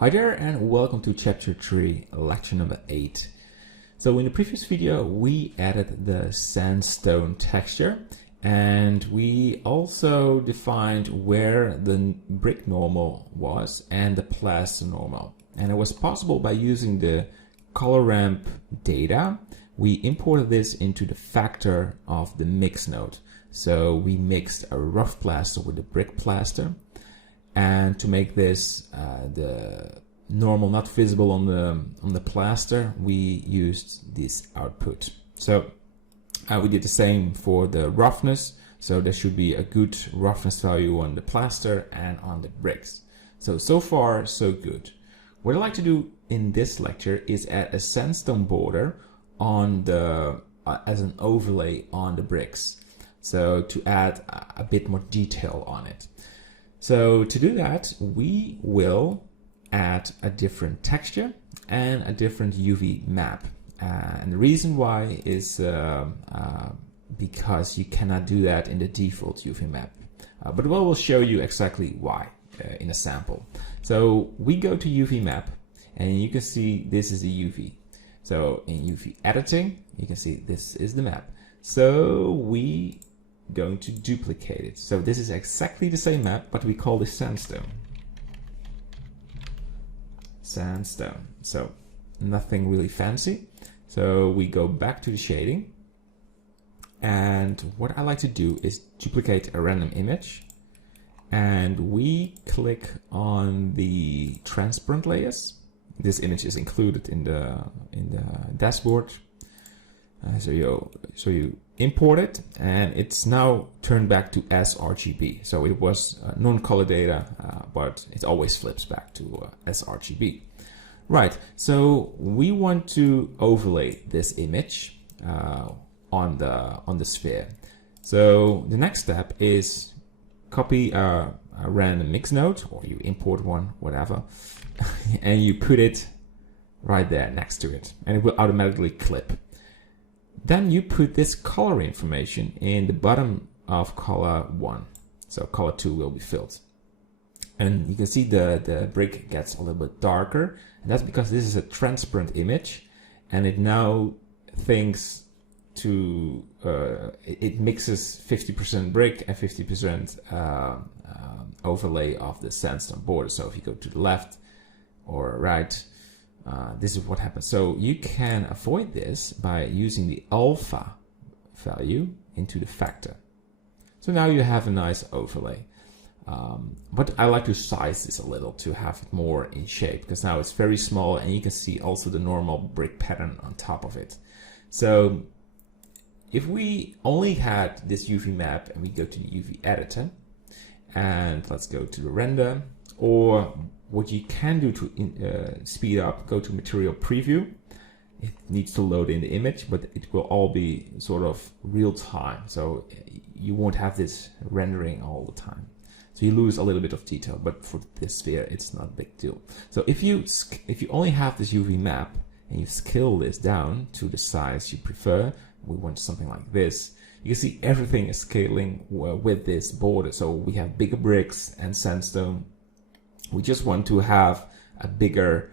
Hi there and welcome to chapter 3, lecture number 8. So in the previous video we added the sandstone texture and we also defined where the brick normal was and the plaster normal. And it was possible by using the color ramp data. We imported this into the factor of the mix node. So we mixed a rough plaster with the brick plaster. And to make this the normal not visible on the plaster, we used this output. So we did the same for the roughness. So there should be a good roughness value on the plaster and on the bricks. So far so good. What I'd like to do in this lecture is add a sandstone border on the as an overlay on the bricks. So to add a bit more detail on it. So to do that, we will add a different texture and a different UV map. And the reason why is because you cannot do that in the default UV map. But we will show you exactly why in a sample. So we go to UV map and you can see this is the UV. So in UV editing, you can see this is the map. So we going to duplicate it. So this is exactly the same map, but we call this sandstone. Sandstone. So nothing really fancy. So we go back to the shading. And what I like to do is duplicate a random image. And we click on the transparent layers. This image is included in the dashboard. So you import it and it's now turned back to sRGB. So it was non-color data, but it always flips back to sRGB. Right, so we want to overlay this image on the sphere. So the next step is copy a random mix node, or you import one, whatever, and you put it right there next to it, and it will automatically clip. Then you put this color information in the bottom of color 1. So color 2 will be filled. And you can see the brick gets a little bit darker. And that's because this is a transparent image. And it now thinks to, it mixes 50% brick and 50% overlay of the sandstone border. So if you go to the left or right, this is what happens. So you can avoid this by using the alpha value into the factor. So now you have a nice overlay. But I like to size this a little to have it more in shape, because now it's very small and you can see also the normal brick pattern on top of it. So if we only had this UV map and we go to the UV editor and let's go to the render, or what you can do to speed up, go to material preview. It needs to load in the image, but it will all be sort of real time. So you won't have this rendering all the time. So you lose a little bit of detail, but for this sphere, it's not a big deal. So if you only have this UV map and you scale this down to the size you prefer, we want something like this. You can see everything is scaling with this border. So we have bigger bricks and sandstone. We just want to have a bigger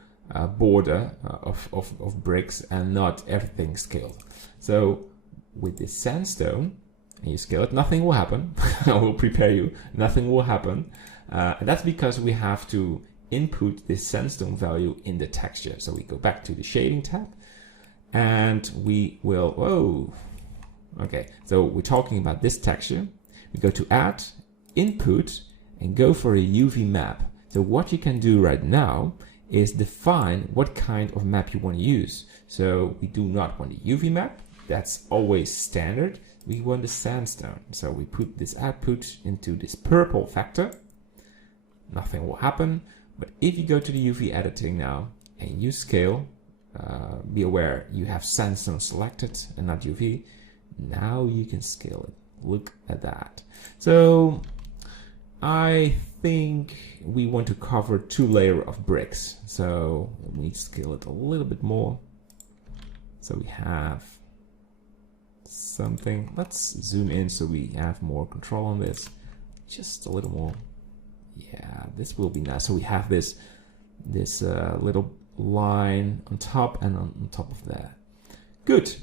border of bricks and not everything scaled. So with this sandstone, and you scale it, nothing will happen. I will prepare you, nothing will happen. And that's because we have to input this sandstone value in the texture. So we go back to the shading tab and we will, okay, so we're talking about this texture. We go to add, input, and go for a UV map. So what you can do right now is define what kind of map you want to use. So we do not want a UV map. That's always standard. We want the sandstone. So we put this output into this purple factor. Nothing will happen. But if you go to the UV editing now and you scale, be aware you have sandstone selected and not UV. Now you can scale it. Look at that. So I think we want to cover 2 layers of bricks. So we need to scale it a little bit more. So we have something. Let's zoom in so we have more control on this. Just a little more. Yeah, this will be nice. So we have this this little line on top and on top of that. Good.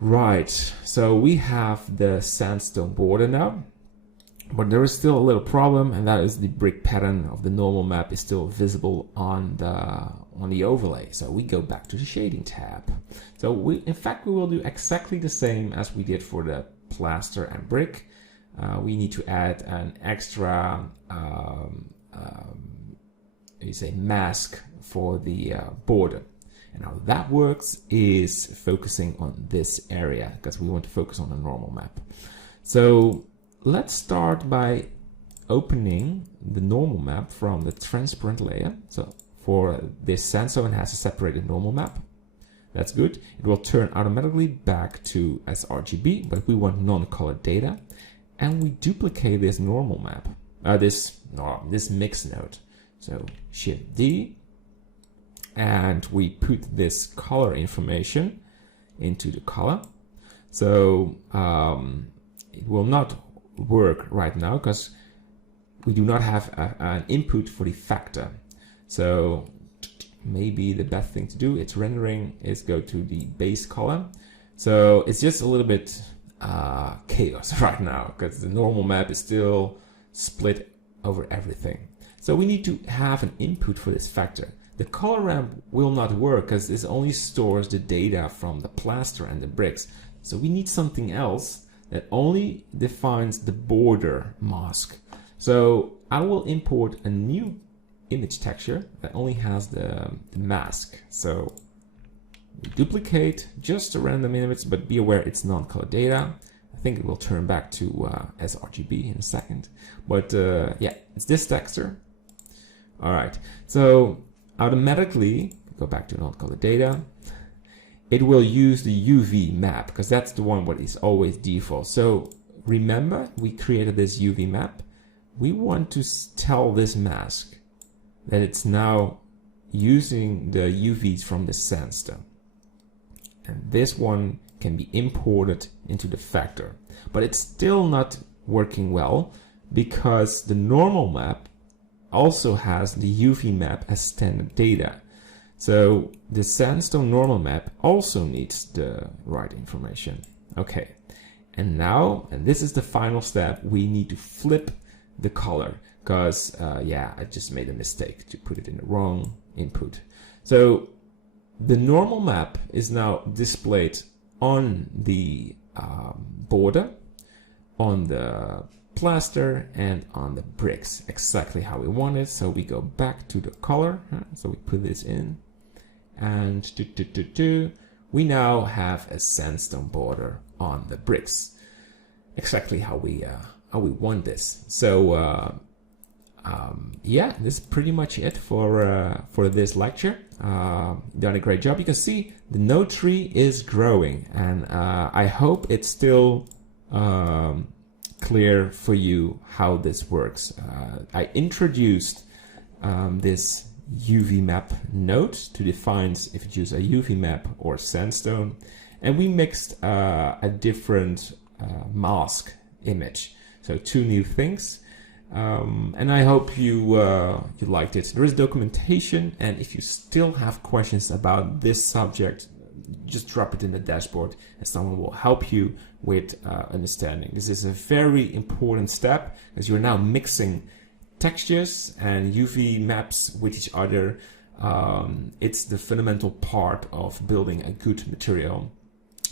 Right, so we have the sandstone border now, but there is still a little problem, and that is the brick pattern of the normal map is still visible on the overlay. So we go back to the shading tab. So in fact we will do exactly the same as we did for the plaster and brick. We need to add an extra mask for the border. And how that works is focusing on this area, because we want to focus on a normal map. So let's start by opening the normal map from the transparent layer. So for this sandstone, it has a separated normal map. That's good. It will turn automatically back to sRGB, but we want non-colored data. And we duplicate this normal map, this mix node. So Shift D, and we put this color information into the color. So it will not work right now because we do not have an input for the factor. So maybe the best thing to do, it's rendering, is go to the base color. So it's just a little bit chaos right now because the normal map is still split over everything. So we need to have an input for this factor. The color ramp will not work because this only stores the data from the plaster and the bricks. So we need something else that only defines the border mask. So I will import a new image texture that only has the mask. So we duplicate just a random image, but be aware it's non-color data. I think it will turn back to sRGB in a second. But yeah, it's this texture. All right, so automatically, go back to non-color data, it will use the UV map because that's the one what is always default. So remember, we created this UV map. We want to tell this mask that it's now using the UVs from the sandstone. And this one can be imported into the factor. But it's still not working well because the normal map also has the UV map as standard data. So the sandstone normal map also needs the right information. Okay, and now, and this is the final step, we need to flip the color because yeah, I just made a mistake to put it in the wrong input. So the normal map is now displayed on the border, on the plaster, and on the bricks, exactly how we want it. So we go back to the color, so we put this in, and we now have a sandstone border on the bricks, exactly how we want this. So yeah, this is pretty much it for this lecture. Done a great job. You can see the node tree is growing, and I hope it's still clear for you how this works. I introduced this UV map node to define if it uses a UV map or sandstone, and we mixed a different mask image. So two new things. And I hope you liked it. There is documentation, and if you still have questions about this subject, just drop it in the dashboard and someone will help you with understanding. This is a very important step as you're now mixing textures and UV maps with each other. It's the fundamental part of building a good material.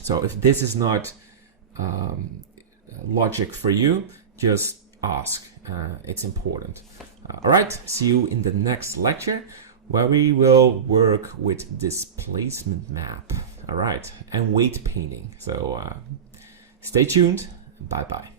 So if this is not logic for you, just ask. It's important. All right, see you in the next lecture where we will work with displacement map. All right, and weight painting. So stay tuned. Bye-bye.